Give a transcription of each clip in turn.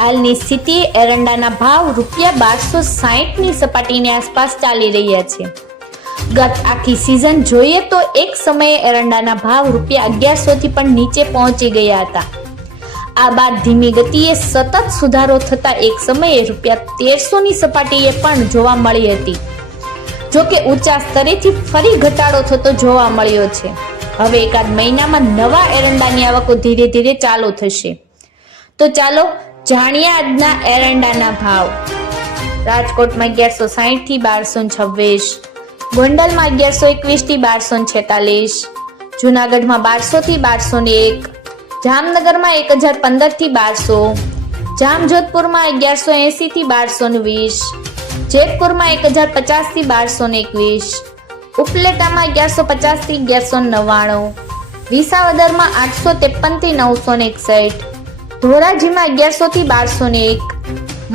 હાલની સ્થિતિ એરંડાના ભાવ રૂપિયા બારસો સાહીઠની સપાટીની આસપાસ ચાલી રહ્યા છે. ગત આખી સિઝન જોઈએ તો એક સમયે એરંડાના ભાવ રૂપિયા અગિયારસોથી પણ નીચે પહોંચી ગયા હતા. આ બાદ ધીમી ગતિએ સતત સુધારો થતા એક સમયે રૂપિયા તેરસોની સપાટીએ પણ જોવા મળી હતી. જોકે ઊંચા સ્તરેથી ફરી ઘટાડો થતો જોવા મળ્યો છે. હવે એકાદ મહિનામાં નવા એરંડાની આવકો ધીરે ધીરે ચાલુ થશે. તો ચાલો જાણીએ આજના એરંડાના ભાવ. રાજકોટમાં અગિયારસો સાહીઠથી બારસો છવ્વીસ. ગોંડલમાં અગિયારસો એકવીસથી બારસો છેતાલીસ. જુનાગઢમાં બારસો થી બારસો ને એક. જામનગરમાં એક હજાર પંદરથી બારસો. જામજોધપુરમાં અગિયારસો એસી થી બારસો ને વીસ. જેતપુરમાં એક હજાર પચાસથી બારસો ને એકવીસ. ઉપલેટામાં અગિયારસો પચાસથી અગિયારસો નવ્વાણું. વિસાવદરમાં આઠસો ત્રેપનથી નવસો ને એકસઠ. ધોરાજીમાં અગિયારસો થી બારસો ને એક,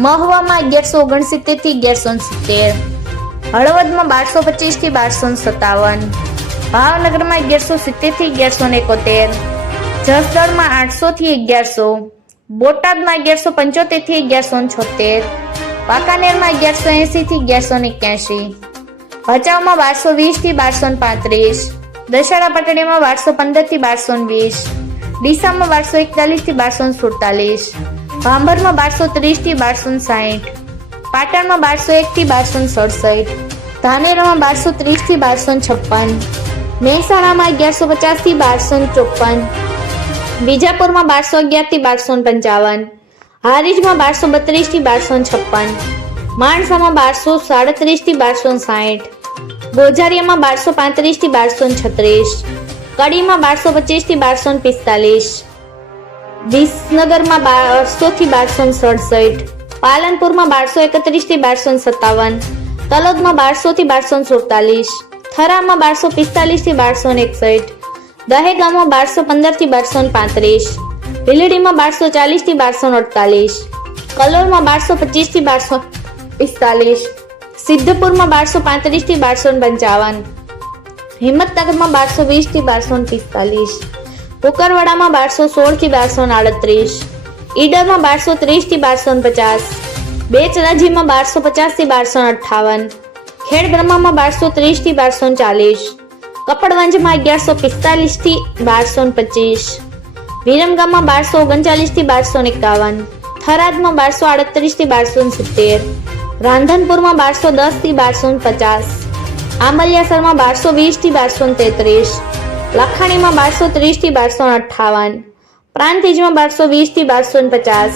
મહવામાં અગિયારસો ઓગણસિત્તેરથી અગિયારસો સિત્તેર, હળવદમાં બારસો પચીસથી બારસો સત્તાવન, ભાવનગરમાં અગિયારસો સિત્તેરથી અગિયારસો ને એકોતેર, જસદણમાં આઠસો થી અગિયારસો, બોટાદમાં અગિયારસો પંચોતેરથી અગિયારસો છોતેર, વાંકાનેરમાં અગિયારસો એસી થી અગિયારસો એક્યાસી ભચાઉમાં બારસો વીસથી બારસો પાંત્રીસ, દશેરા પટણીમાં બારસો પંદરથી બારસો વીસ ડીસામાં બારસો એકતાલીસથી બારસો સુડતાલીસ ભાંભરમાં બારસો ત્રીસથી બારસો સાહીઠ, પાટણમાં બારસો એક થી બારસો સડસઠ, ધાનેરામાં બારસો ત્રીસથી બારસો છપ્પન, મહેસાણામાં અગિયારસો પચાસથી બારસો ચોપન બીજાપુરમાં બારસો અગિયારથી બારસો પંચાવન, હારીજમાં બારસો બત્રીસથી બારસો છપ્પન, માણસામાં બારસો સાડત્રીસથી બારસો સાહીઠ ગોઝારિયામાં બારસો પાંત્રીસથી બારસો છત્રીસ કડીમાં બારસો પચીસથી બારસો પિસ્તાલીસ. વિસનગરમાં બારસો થી બારસો સડસઠ. પાલનપુરમાં બારસો એકત્રીસથી બારસો સત્તાવન. તલોદમાં બારસો થી બારસો સુડતાલીસ. થરામાં બારસો પિસ્તાલીસથી બારસો એકસઠ. દહેગામમાં બારસો પંદરથી બારસો પાંત્રીસ. ભીલડીમાં બારસો ચાલીસથી બારસો અડતાલીસ. કલોલમાં બારસો પચીસથી બારસો પિસ્તાલીસ. સિદ્ધપુરમાં બારસો પાંત્રીસથી બારસો પંચાવન. હિંમતનગરમાં બારસો વીસથી બારસો પિસ્તાલીસ. કુકરવાડામાં બારસો સોળથી બારસો આડત્રીસ. ઈડરમાં બારસો ત્રીસથી બારસો પચાસ. બેચરાજીમાં બારસો પચાસથી બારસો અઠ્ઠાવન. ખેડબ્રહ્મામાં બારસો ત્રીસથી બારસો ચાલીસ. કપડવંજમાં અગિયારસો પિસ્તાલીસથી બારસો પચીસ. વિરમગામમાં બારસો ઓગણચાલીસથી બારસો એકાવન. થરાદમાં બારસો આડત્રીસથી બારસો સિત્તેર. રાંધનપુરમાં બારસો દસથી બારસો પચાસ. આંબલિયાસરમાં બારસો વીસથી બારસો તેત્રીસ. લખાણીમાં બારસો ત્રીસથી બારસો અઠ્ઠાવન પ્રાંતિજમાં બારસો વીસથી બારસો પચાસ.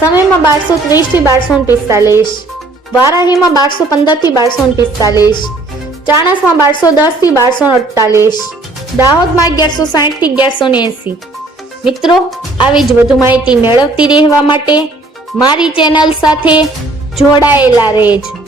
સમયમાં બારસો ત્રીસથી બારસો પિસ્તાલીસ. વારાહીમાં બારસો પંદરથી બારસો પિસ્તાલીસ. ચાણસમાં બારસો દસથી બારસો અડતાલીસ. દાહોદમાં અગિયારસો સાઠથી અગિયારસો એંસી. મિત્રો, આવી જ વધુ માહિતી મેળવતી રહેવા માટે મારી ચેનલ સાથે જોડાયેલા રહેજો.